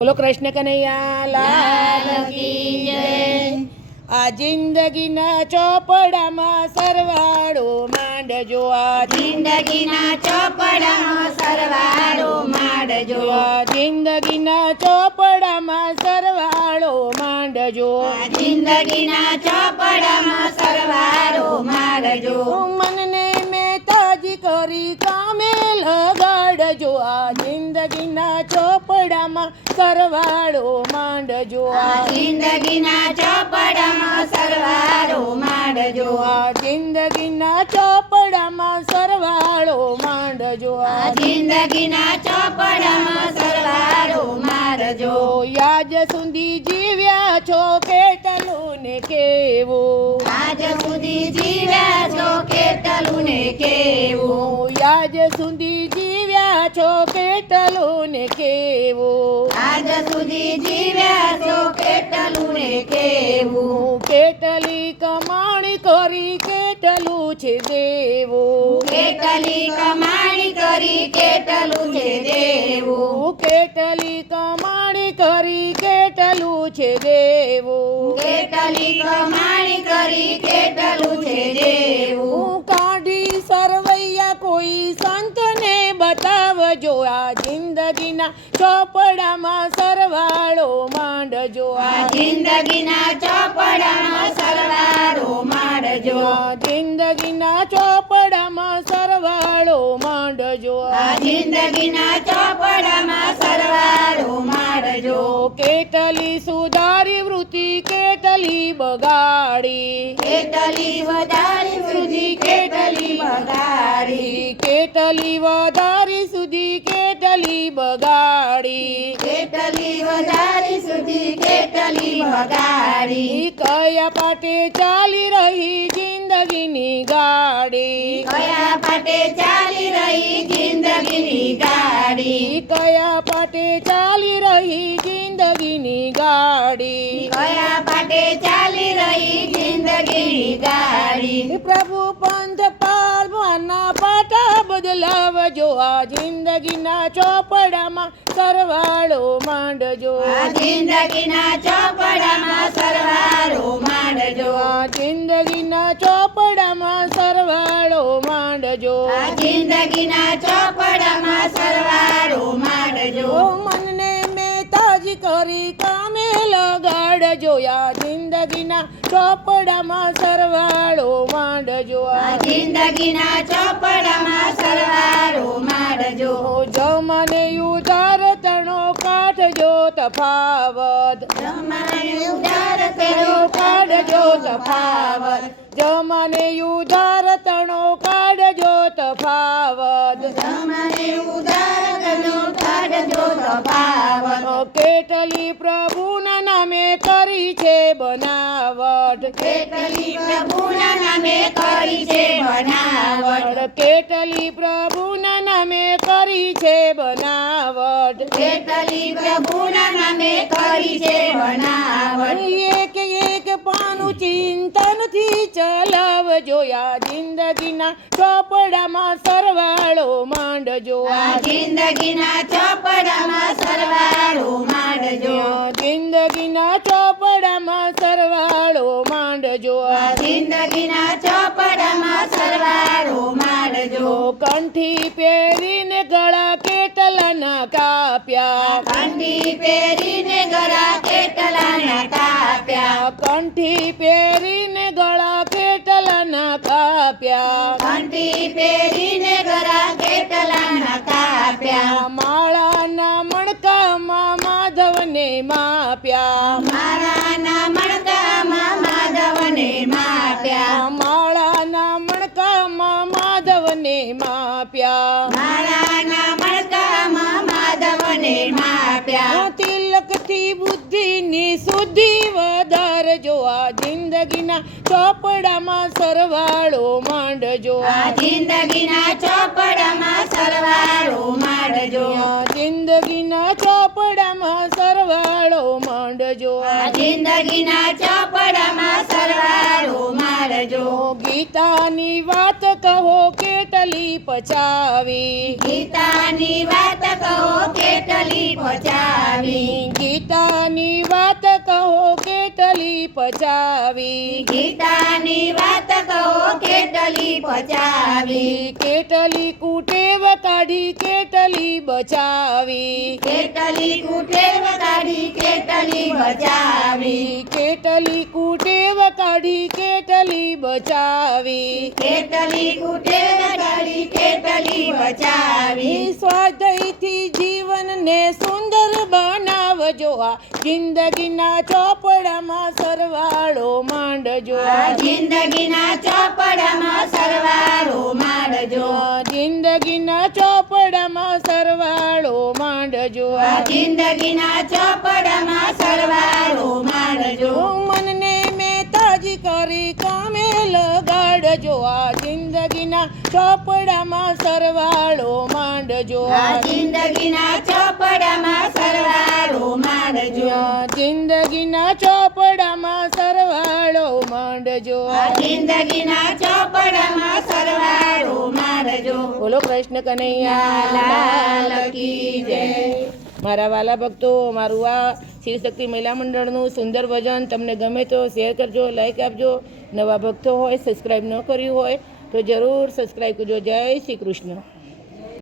બોલો કૃષ્ણ કનૈયા લાલ કી જય। આ જિંદગીના ચોપડામાં સરવાળો માંડજો, આ જિંદગીના ચોપડામાં સરવાળો માંડજો, આ જિંદગીના ચોપડામાં સરવાળો માંડજો, આ જિંદગીના ચોપડામાં સરવાળો માંડજો, મનને મેં તાજી કરી કામે લગાડજો, આ જિંદગીના ચોપડામાં સરવાળો માંડજો, આ જિંદગીના ચોપડામાં સરવાળો માંડજો, આ જિંદગીના ચોપડામાં સરવાળો માંડજો, આ જિંદગીના ચોપડામાં સરવાળો માંડજો, યાદ સુધી જીવ્યા છો કેટલું ને કેવું, આજ સુધી જીવ્યા છો કેટલું ને કેવું, યાદ સુધી જીવ્યા છો કેટલું ને કેવું, આજ સુધી જીવ્યા છો કેટલું ને કેવું, કેટલી કમાણી કરી કેટલું છે દેવું, કેટલી કમાણી કરી કેટલું છે દેવું, કેટલી કમાણી કરી કેટલું છે દેવું, કેટલી કમાણી કરી કેટલું છે દેવું, કાઢી સરવૈયા કોઈ સંતને બતાવજો, આ જિંદગીના ચોપડામાં સરવાળો માંડજો, આ જિંદગીના ચોપડામાં સરવાળો માંડજો, આ જિંદગીના ચોપડામાં સરવાળો માંડજો, આ જિંદગીના ચોપડામાં સરવાળો માંડજો, કેટલી સુધારી વૃત્તિ કેટલી બગાડી, કેટલી વધારી સુધી કેટલી બગાડી, કેટલી વધારી સુધી કેટલી બગાડી, કેટલી વધારી સુધી કેટલી બગાડી, કયા પાટે ચાલી રહી જિંદગીની ગાડી, કયા પાટે ચાલી રહી જિંદગીની ગાડી, કયા પાટે ચાલી રહી જિંદગીની ગાડી, કયા પાટે ચાલી રહી જિંદગીની ગાડી, પ્રભુ પંથ પાળવાના પાટા બદલાવજો, આ જિંદગીના ચોપડામાં સરવાળો માંડજો, આ જિંદગીના ચોપડામાં સરવાળો માંડજો, આ જિંદગીના ચોપડામાં સરવાળો માંડજો, આ જિંદગીના ચોપડામાં સરવાળો માંડજો, મનને મેં તાજી કરી કામે લગાડજો, આ જિંદગીના ચોપડામાં સરવાળો માંડજો, આ જિંદગીના ચોપડામાં સરવાળો માંડજો, જમાને ઉધાર તણો કાઢજો તફાવત, જમાને ઉધાર તણો કાઢજો તફાવત, જમાને ઉધાર તણો કાઢજો તફાવત, જમાને ઉધાર તણો કાઢજો તફાવત, કેટલી પ્રભુના નામે કરી છે બનાવટ, કેટલી પ્રભુના નામે કરી છે બનાવટ, કેટલી પ્રભુના નામે કરી છે બનાવટ, કેટલી પ્રભુના નામે કરી છે બનાવટ, એક એક પાનું ચિંતનથી ચલાવજો, આ જિંદગીના ચોપડામાં સરવાળો માંડજો, આ જિંદગીના ચોપડામાં સરવાળો માંડજો, જિંદગીના ચોપડામાં સરવાળો માંડજો, આ જિંદગીના ચોપડામાં સરવાળો માંડજો, કંઠી પહેરીને ગળા કેટલાના કાપ્યા, કંઠી પહેરીને ગળા કેટલાના કાપ્યા, કંઠી પહેરીને ગળા કેટલાના કાપ્યા, કંઠી પહેરીને ગળા કેટલાના કાપ્યા, માળાના મણકામાં માધવને માપ્યા, મારાના મણકામાં માધવને માપ્યા, માળાના મણકામાં માધવને માપ્યા, મારાના મણકામાં માધવને માપ્યા, તિલકથી બુદ્ધિની શુદ્ધિ વધારજો, આ જિંદગીના ચોપડામાં સરવાળો માંડજો, આ જિંદગીના ચોપડામાં સરવાળો માંડજો, આ જિંદગીના ચોપડામાં સરવાળો માંડજો, આ જિંદગીના ચોપડામાં સરવાળો માંડજો, ગીતાની વાત કહો કેટલી પચાવી, ગીતાની વાત કહો કેટલી પચાવી, પચાવી ગીતાની વાત કહો કેટલી પચાવી કેટલી કુટેવ કાઢી કેટલી બચાવી કેટલી કુટેવ કાઢી કેટલી બચાવી કેટલી કુટેવ કાઢી કેટલી બચાવી કેટલી કુટેવ કાઢી કેટલી બચાવી સ્વાધ્યાયથી જીવનને સુંદર બનાવજો આ જિંદગીના ચોપડામાં સરવાળો માંડજો આ જિંદગીના ચોપડામાં સરવાળો માંડજો જિંદગીના ચોપડામાં સરવાળો માંડજો આ જિંદગીના ચોપડામાં સરવાળો માંડજો મનને મેં તાજી કરી કામે લગાડજો આ જિંદગીના ચોપડામાં સરવાળો માંડજો આ જિંદગીના ચોપડામાં સરવાળો માંડજો જિંદગીના ચોપડામાં સરવાળો માંડજો આ જિંદગીના ચોપડામાં સરવાળો માંડજો બોલો કૃષ્ણ કનૈયા લાલ કી જય. મારા વાલા ભક્તો, મારું આ શિવ શક્તિ મહિલા મંડળનું સુંદર ભજન તમને ગમે તો શેર કરજો, લાઈક આપજો. નવા ભક્તો હોય, સબસ્ક્રાઈબ ન કર્યું હોય તો જરૂર સબસ્ક્રાઈબ કરજો. જય શ્રી કૃષ્ણ.